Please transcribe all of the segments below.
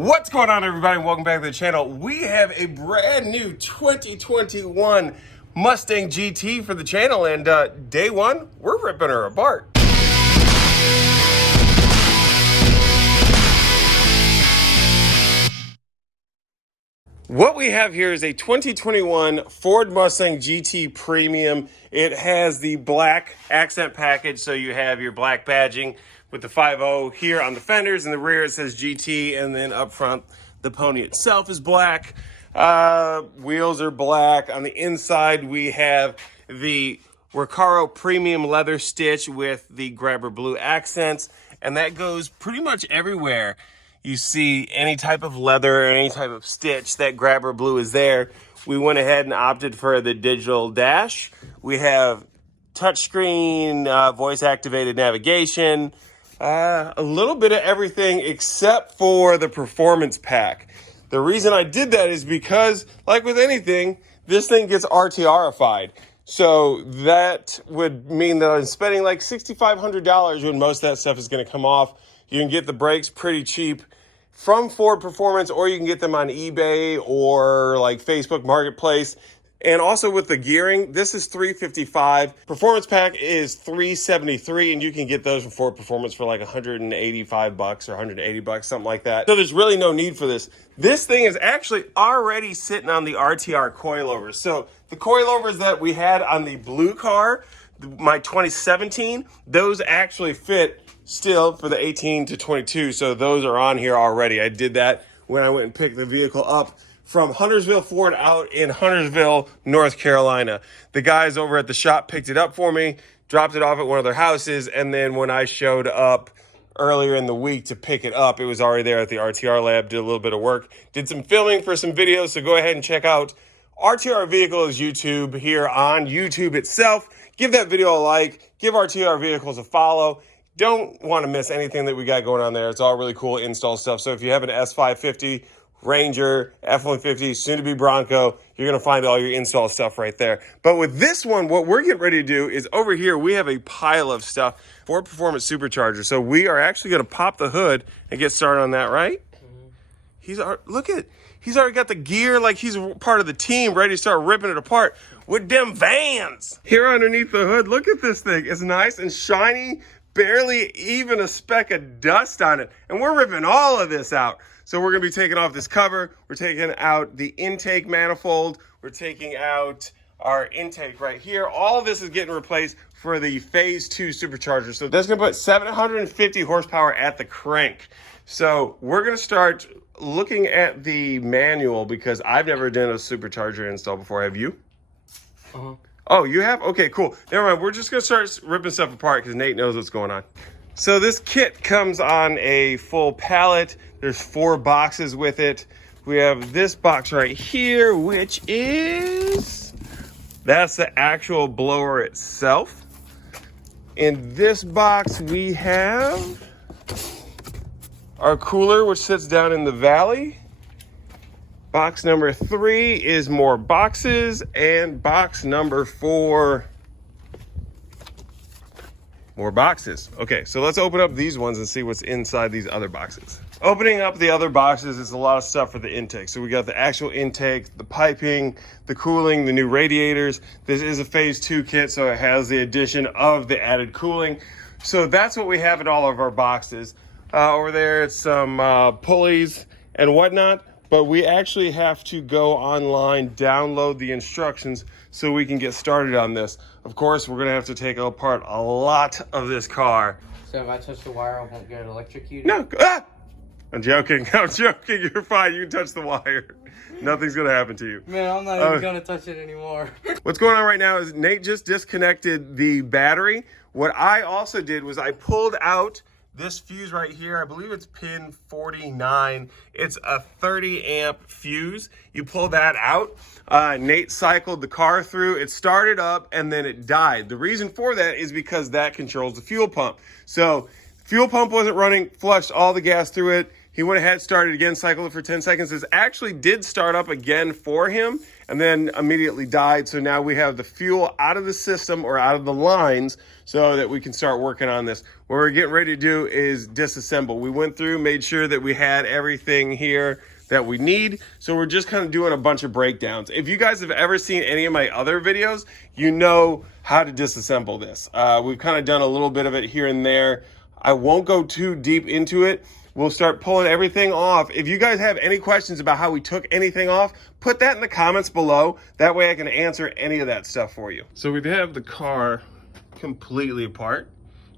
What's going on, everybody? Welcome back to the channel. We have a brand new 2021 Mustang GT for the channel, and day one, we're ripping her apart. What we have here is a 2021 Ford Mustang GT Premium. It has the black accent package, so you have your black badging with the 5.0 here on the fenders. In the rear, it says GT, and then up front, the pony itself is black. Wheels are black. On the inside, we have the Recaro Premium leather stitch with the grabber blue accents, and that goes pretty much everywhere. You see any type of leather, any type of stitch, that grabber blue is there. We went ahead and opted for the digital dash. We have touchscreen, voice-activated navigation, a little bit of everything except for the performance pack. The reason I did that is because, like with anything, this thing gets RTR-ified. So that would mean that I'm spending like $6,500 when most of that stuff is going to come off. You can get the brakes pretty cheap from Ford Performance, or you can get them on eBay or like Facebook Marketplace. And also with the gearing, this is $355. Performance pack is $373, and you can get those from Ford Performance for like $185 or $180, something like that. So there's really no need for this. This thing is actually already sitting on the RTR coilovers. So the coilovers that we had on the blue car, my 2017, those actually fit still for the 18 to 22, so those are on here already. I did that when I went and picked the vehicle up from Huntersville Ford out in Huntersville, North Carolina. The guys over at the shop picked it up for me, dropped it off at one of their houses, and then when I showed up earlier in the week to pick it up, it was already there at the RTR lab. Did a little bit of work, did some filming for some videos, so go ahead and check out RTR Vehicles YouTube here on YouTube itself. Give that video a like, give RTR Vehicles a follow. Don't want to miss anything that we got going on there. It's all really cool install stuff. So if you have an S550, Ranger, F-150, soon to be Bronco, you're going to find all your install stuff right there. But with this one, what we're getting ready to do is over here, we have a pile of stuff for Performance Supercharger. So we are actually going to pop the hood and get started on that, right? He's already got the gear, like he's part of the team, ready to start ripping it apart with them vans. Here underneath the hood, look at this thing. It's nice and shiny, barely even a speck of dust on it. And we're ripping all of this out. So we're gonna be taking off this cover. We're taking out the intake manifold. We're taking out our intake right here. All of this is getting replaced for the Phase 2 Supercharger. So that's gonna put 750 horsepower at the crank. So we're gonna start looking at the manual because I've never done a Supercharger install before. Have you? Uh-huh. Oh, you have? Okay, cool. Never mind. We're just going to start ripping stuff apart because Nate knows what's going on. So this kit comes on a full pallet. There's 4 boxes with it. We have this box right here, which is... that's the actual blower itself. In this box, we have our cooler, which sits down in the valley. Box number 3 is more boxes, and box number 4, more boxes. Okay, so let's open up these ones and see what's inside these other boxes. Opening up the other boxes is a lot of stuff for the intake. So we got the actual intake, the piping, the cooling, the new radiators. This is a Phase 2 kit, so it has the addition of the added cooling. So that's what we have in all of our boxes. Over there, it's some pulleys and whatnot. But we actually have to go online, download the instructions so we can get started on this. Of course, we're gonna have to take apart a lot of this car. So if I touch the wire, I won't get electrocuted? No, I'm joking, you're fine, you can touch the wire. Nothing's gonna happen to you. Man, I'm not even gonna touch it anymore. What's going on right now is Nate just disconnected the battery. What I also did was I pulled out this fuse right here. I believe it's pin 49. It's a 30 amp fuse. You pull that out. Nate cycled the car through. It started up and then it died. The reason for that is because that controls the fuel pump. So fuel pump wasn't running, flushed all the gas through it, He went ahead, started again, cycled it for 10 seconds. This actually did start up again for him and then immediately died. So now we have the fuel out of the system or out of the lines so that we can start working on this. What we're getting ready to do is disassemble. We went through, made sure that we had everything here that we need. So we're just kind of doing a bunch of breakdowns. If you guys have ever seen any of my other videos, you know how to disassemble this. We've kind of done a little bit of it here and there. I won't go too deep into it. We'll start pulling everything off. If you guys have any questions about how we took anything off, put that in the comments below. That way I can answer any of that stuff for you. So we have the car completely apart.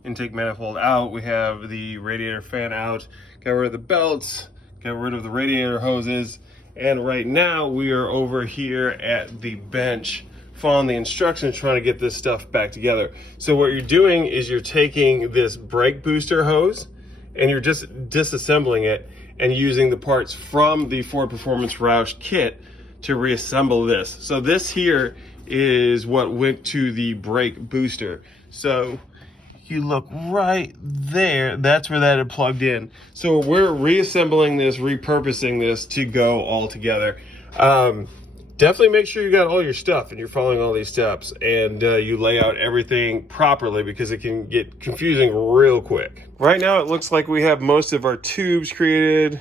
Intake manifold out. We have the radiator fan out. Got rid of the belts. Got rid of the radiator hoses. And right now we are over here at the bench following the instructions, trying to get this stuff back together. So what you're doing is you're taking this brake booster hose and you're just disassembling it and using the parts from the Ford Performance Roush kit to reassemble this. So this here is what went to the brake booster. So you look right there, that's where that had plugged in. So we're reassembling this, repurposing this to go all together. Definitely make sure you got all your stuff and you're following all these steps and you lay out everything properly because it can get confusing real quick. Right now it looks like we have most of our tubes created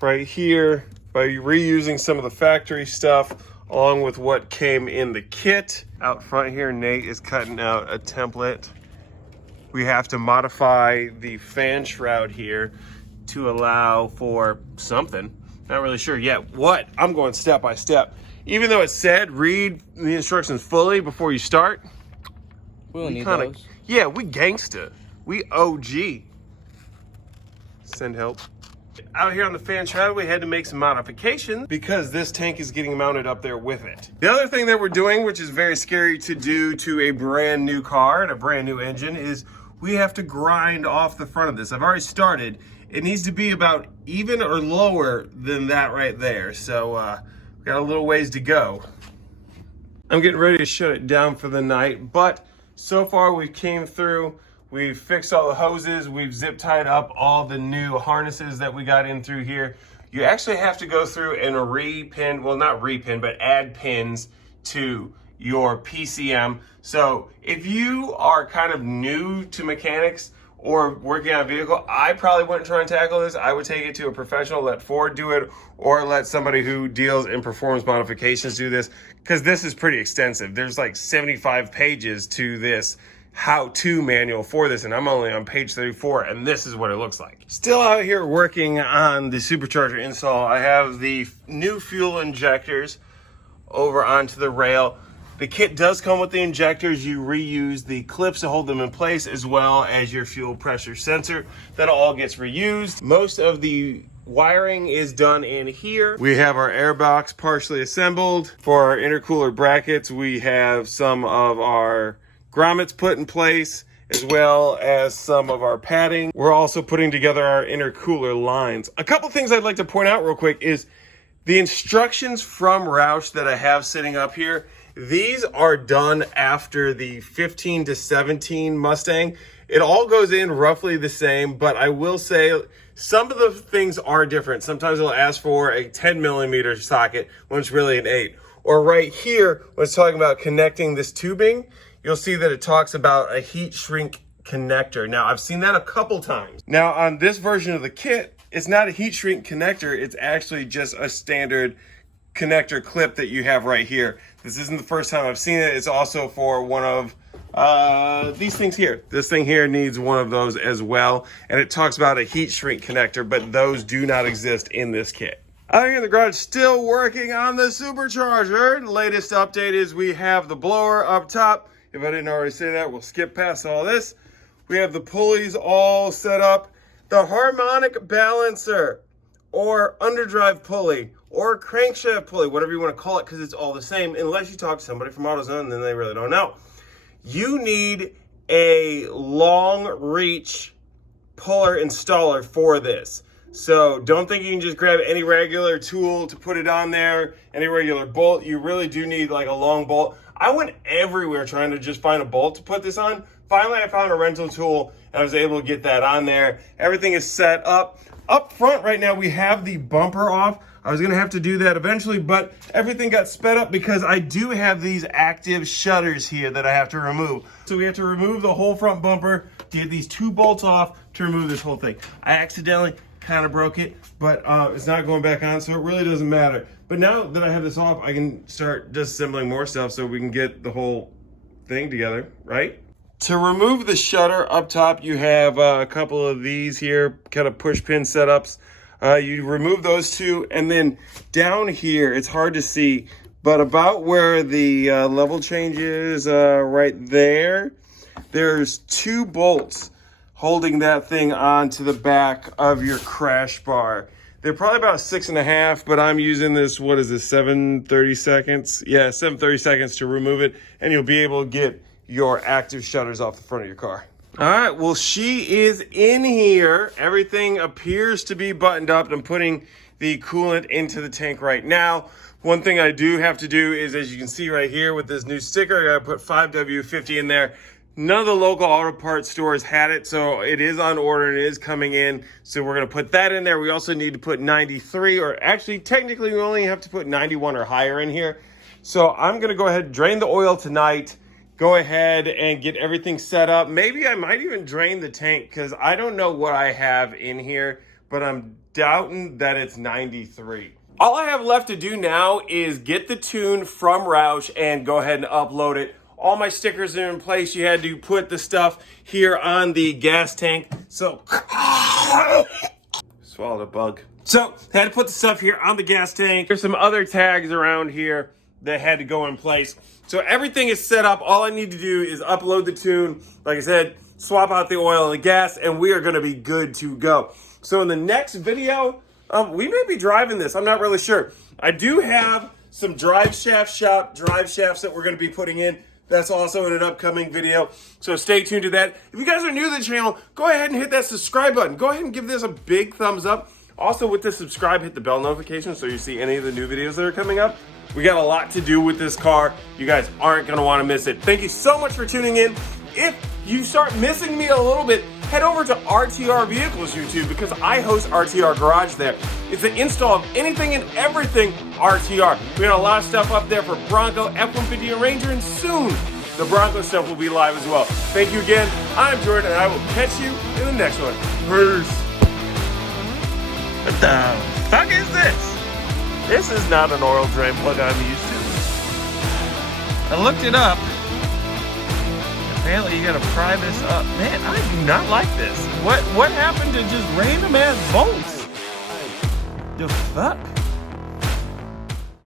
right here by reusing some of the factory stuff along with what came in the kit. Out front here, Nate is cutting out a template. We have to modify the fan shroud here to allow for something. Not really sure yet what. I'm going step by step. Even though it said read the instructions fully before you start. We'll need those. Yeah, we gangsta. We OG. Send help. Out here on the fan shroud, we had to make some modifications because this tank is getting mounted up there with it. The other thing that we're doing, which is very scary to do to a brand new car and a brand new engine, is we have to grind off the front of this. I've already started. It needs to be about even or lower than that right there. So we've got a little ways to go. I'm getting ready to shut it down for the night, but so far we came through. We've fixed all the hoses. We've zip tied up all the new harnesses that we got in through here. You actually have to go through and repin, well, not repin, but add pins to your PCM. So if you are kind of new to mechanics or working on a vehicle, I probably wouldn't try and tackle this. I would take it to a professional, let Ford do it, or let somebody who deals in performance modifications do this, because this is pretty extensive. There's like 75 pages to this how-to manual for this, and I'm only on page 34, and this is what it looks like. Still out here working on the Supercharger install. I have the new fuel injectors over onto the rail. The kit does come with the injectors. You reuse the clips to hold them in place, as well as your fuel pressure sensor. That all gets reused. Most of the wiring is done in here. We have our air box partially assembled. For our intercooler brackets, we have some of our grommets put in place, as well as some of our padding. We're also putting together our intercooler lines. A couple things I'd like to point out real quick is the instructions from Roush that I have sitting up here. These are done after the 15 to 17 Mustang. It all goes in roughly the same, but I will say some of the things are different. Sometimes it'll ask for a 10 millimeter socket when it's really an 8. Or right here, when it's talking about connecting this tubing, you'll see that it talks about a heat shrink connector. Now, I've seen that a couple times. Now, on this version of the kit, it's not a heat shrink connector. It's actually just a standard connector clip that you have right here. This isn't the first time I've seen it. It's also for one of these things here. This thing here needs one of those as well. And it talks about a heat shrink connector, but those do not exist in this kit. Out here in the garage, still working on the Supercharger. The latest update is we have the blower up top. If I didn't already say that, we'll skip past all this. We have the pulleys all set up. The harmonic balancer, or underdrive pulley, or crankshaft pulley, whatever you want to call it, because it's all the same, unless you talk to somebody from AutoZone, then they really don't know. You need a long reach puller installer for this. So don't think you can just grab any regular tool to put it on there, any regular bolt. You really do need like a long bolt. I went everywhere trying to just find a bolt to put this on. Finally, I found a rental tool and I was able to get that on there. Everything is set up. up front right now, we have the bumper off. I was gonna have to do that eventually, but everything got sped up because I do have these active shutters here that I have to remove. So we have to remove the whole front bumper, get these 2 bolts off to remove this whole thing. I accidentally kind of broke it, but it's not going back on, so it really doesn't matter. But now that I have this off, I can start disassembling more stuff so we can get the whole thing together, right? To remove the shutter up top, you have a couple of these here, kind of push pin setups. You remove those 2, and then down here, it's hard to see, but about where the level change is, right there, there's 2 bolts holding that thing onto the back of your crash bar. They're probably about 6.5, but I'm using this, what is this, 7/30 seconds? Yeah, 7/30 seconds to remove it, and you'll be able to get your active shutters off the front of your car. All right, well, she is in here. Everything appears to be buttoned up. I'm putting the coolant into the tank right now. One thing I do have to do is, as you can see right here with this new sticker, I gotta put 5W50 in there. None of the local auto parts stores had it, so it is on order and it is coming in. So we're gonna put that in there. We also need to put 93, or actually technically we only have to put 91 or higher in here. So I'm gonna go ahead and drain the oil tonight, go ahead and get everything set up. Maybe I might even drain the tank because I don't know what I have in here, but I'm doubting that it's 93. All I have left to do now is get the tune from Roush and go ahead and upload it. All my stickers are in place. You had to put the stuff here on the gas tank. So, swallowed a bug. So, had to put the stuff here on the gas tank. There's some other tags around here that had to go in place. So everything is set up. All I need to do is upload the tune. Like I said, swap out the oil and the gas, and we are gonna be good to go. So in the next video, we may be driving this. I'm not really sure. I do have some drive shafts that we're gonna be putting in. That's also in an upcoming video, so stay tuned to that. If you guys are new to the channel, go ahead and hit that subscribe button. Go ahead and give this a big thumbs up. Also, with the subscribe, hit the bell notification so you see any of the new videos that are coming up. We got a lot to do with this car. You guys aren't gonna wanna miss it. Thank you so much for tuning in. If you start missing me a little bit, head over to RTR Vehicles YouTube because I host RTR Garage there. It's the install of anything and everything RTR. We got a lot of stuff up there for Bronco, F-150 and Ranger, and soon the Bronco stuff will be live as well. Thank you again. I'm Jordan, and I will catch you in the next one. Peace. What the fuck is this? This is not an oil drain plug I'm used to. I looked it up. Apparently you gotta pry this up. Man, I do not like this. What happened to just random ass bolts? The fuck?